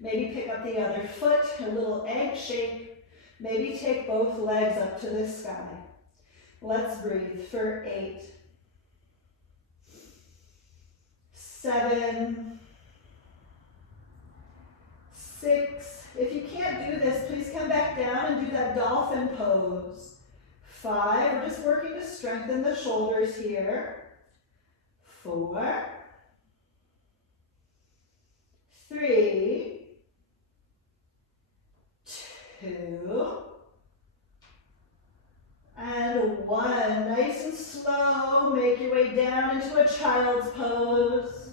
Maybe pick up the other foot, a little egg shape. Maybe take both legs up to the sky. Let's breathe for 8, 7, 6. If you can't do this, please come back down and do that dolphin pose. 5, we're just working to strengthen the shoulders here. 4, 3, 2, and 1. Nice and slow, make your way down into a child's pose.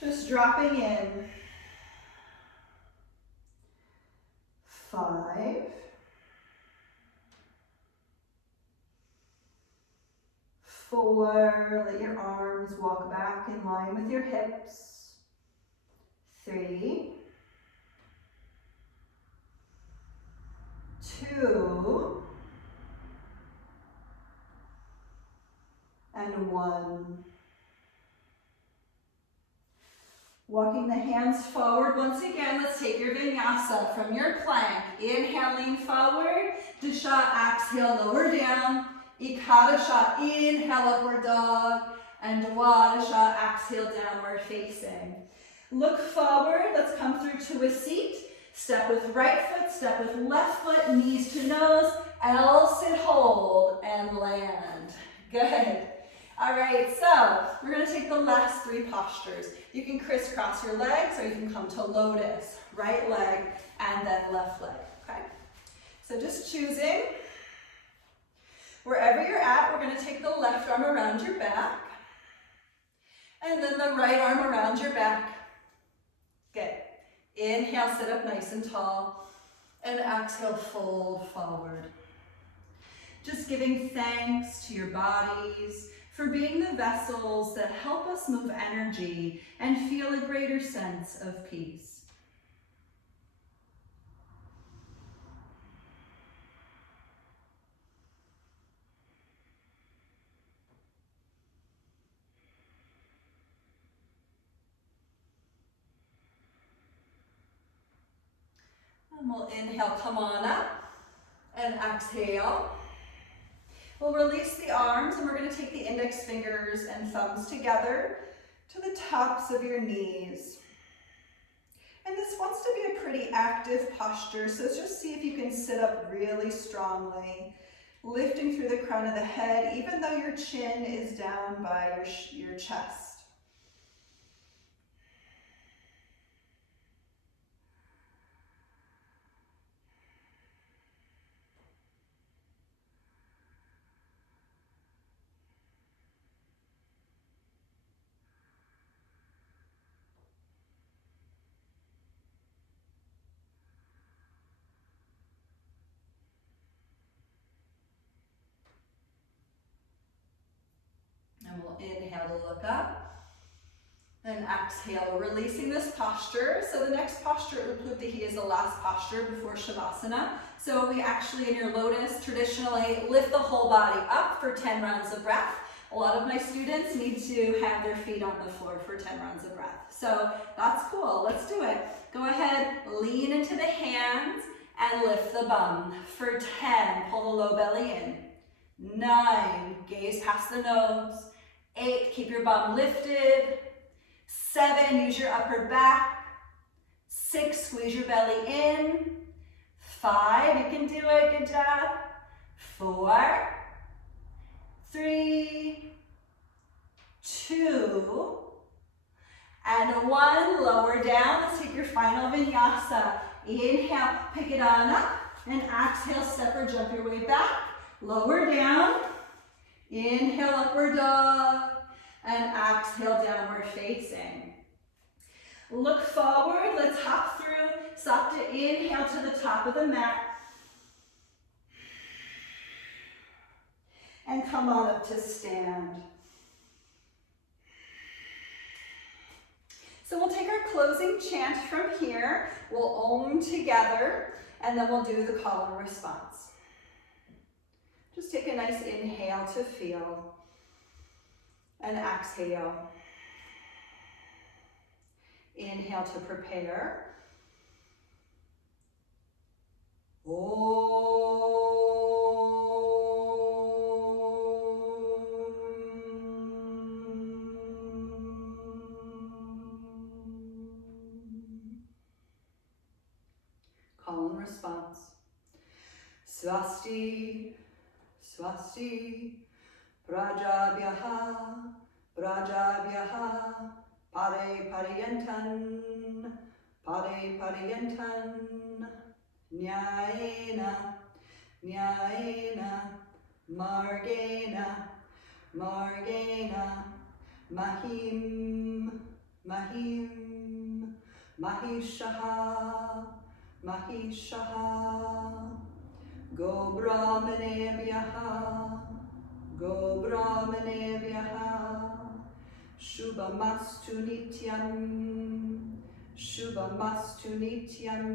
Just dropping in. 5, 4, let your arms walk back in line with your hips. 3, 2, and 1. Walking the hands forward once again. Let's take your vinyasa from your plank. Inhale, lean forward. Dasha, exhale, lower down. Ekadasha, inhale, upward dog. And Dwadasha, exhale, downward facing. Look forward. Let's come through to a seat. Step with right foot, step with left foot, knees to nose. L, sit, hold, and land. Good. All right, so we're going to take the last 3 postures. You can crisscross your legs, or you can come to lotus, right leg, and then left leg, okay? So just choosing. Wherever you're at, we're going to take the left arm around your back, and then the right arm around your back. Good. Inhale, sit up nice and tall, and exhale, fold forward. Just giving thanks to your bodies for being the vessels that help us move energy and feel a greater sense of peace. And we'll inhale, come on up, and exhale. We'll release the arms, and we're going to take the index fingers and thumbs together to the tops of your knees. And this wants to be a pretty active posture, so just see if you can sit up really strongly, lifting through the crown of the head, even though your chin is down by your chest. And we'll inhale to look up, and exhale. We're releasing this posture. So the next posture, Utputtihi, is the last posture before Shavasana. So we actually, in your lotus, traditionally lift the whole body up for 10 rounds of breath. A lot of my students need to have their feet on the floor for 10 rounds of breath. So that's cool. Let's do it. Go ahead, lean into the hands and lift the bum. For 10, pull the low belly in. 9, gaze past the nose. 8, keep your bum lifted. 7, use your upper back. 6, squeeze your belly in. 5, you can do it, good job. 4, 3, 2, and 1. Lower down. Let's take your final vinyasa. Inhale, pick it on up, and exhale, step or jump your way back. Lower down. Inhale, upward dog, and exhale, downward facing. Look forward. Let's hop through. Stop to inhale to the top of the mat. And come on up to stand. So we'll take our closing chant from here. We'll Om together, and then we'll do the call and response. Just take a nice inhale to feel, and exhale. Inhale to prepare. Call and response. Swasti, swasti, prajabhyaha, prajabhyaha, pare pariyantan, pare pariyantan, nyayena, nyayena, margena, margena, mahim, mahim, mahishaha, mahishaha, go brahmanebhyaha, go brahmanebhyaha, shubhamastu nityam, shubhamastu nityam,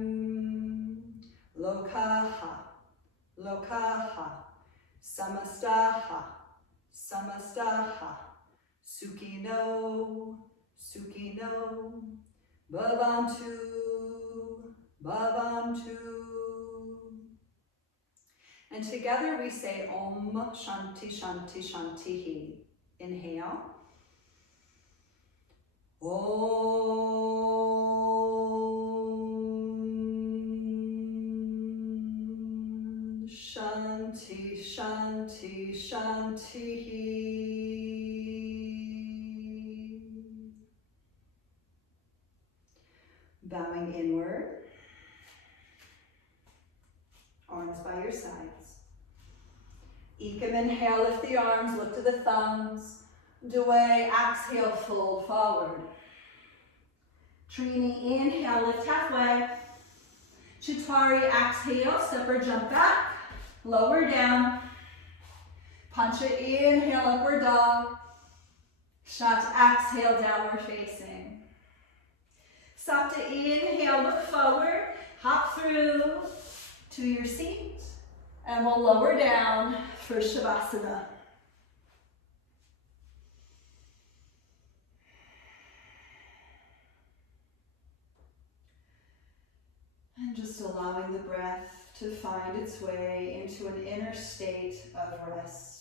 lokaha, lokaha, samastaha, samastaha, sukhino, sukhino, bhavantu, bhavantu. And together we say Om Shanti Shanti Shantihi. Inhale. Om Shanti Shanti Shantihi. Bowing inward. Arms by your sides. Ekam, inhale, lift the arms, look to the thumbs. Dway, exhale, fold forward. Trini, inhale, lift halfway. Chatwari, exhale, step or jump back. Lower down. Pancha, inhale, upward dog. Shat, exhale, downward facing. Sapta, inhale, look forward. Hop through to your seat, and we'll lower down for Shavasana. And just allowing the breath to find its way into an inner state of rest.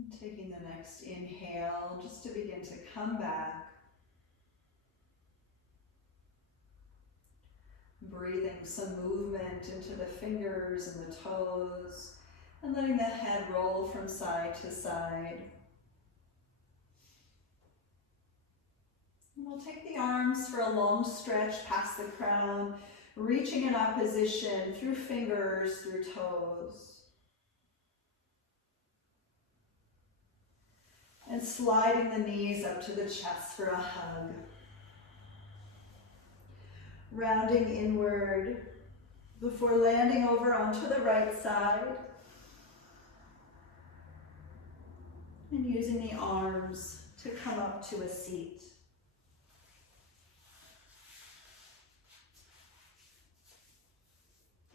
And taking the next inhale just to begin to come back. Breathing some movement into the fingers and the toes, and letting the head roll from side to side. And we'll take the arms for a long stretch past the crown, reaching in opposition through fingers, through toes. And sliding the knees up to the chest for a hug. Rounding inward before landing over onto the right side. And using the arms to come up to a seat.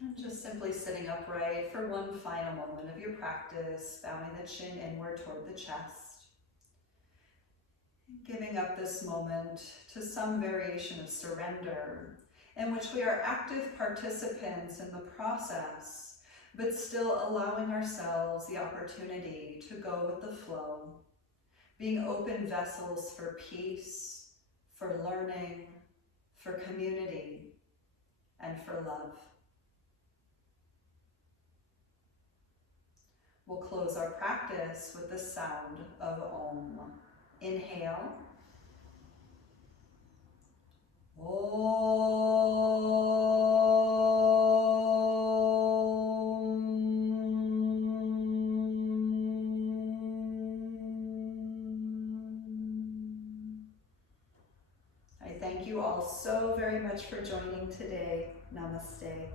And just simply sitting upright for one final moment of your practice, bowing the chin inward toward the chest. Giving up this moment to some variation of surrender, in which we are active participants in the process, but still allowing ourselves the opportunity to go with the flow, being open vessels for peace, for learning, for community, and for love. We'll close our practice with the sound of Om. Inhale. I thank you all so very much for joining today. Namaste.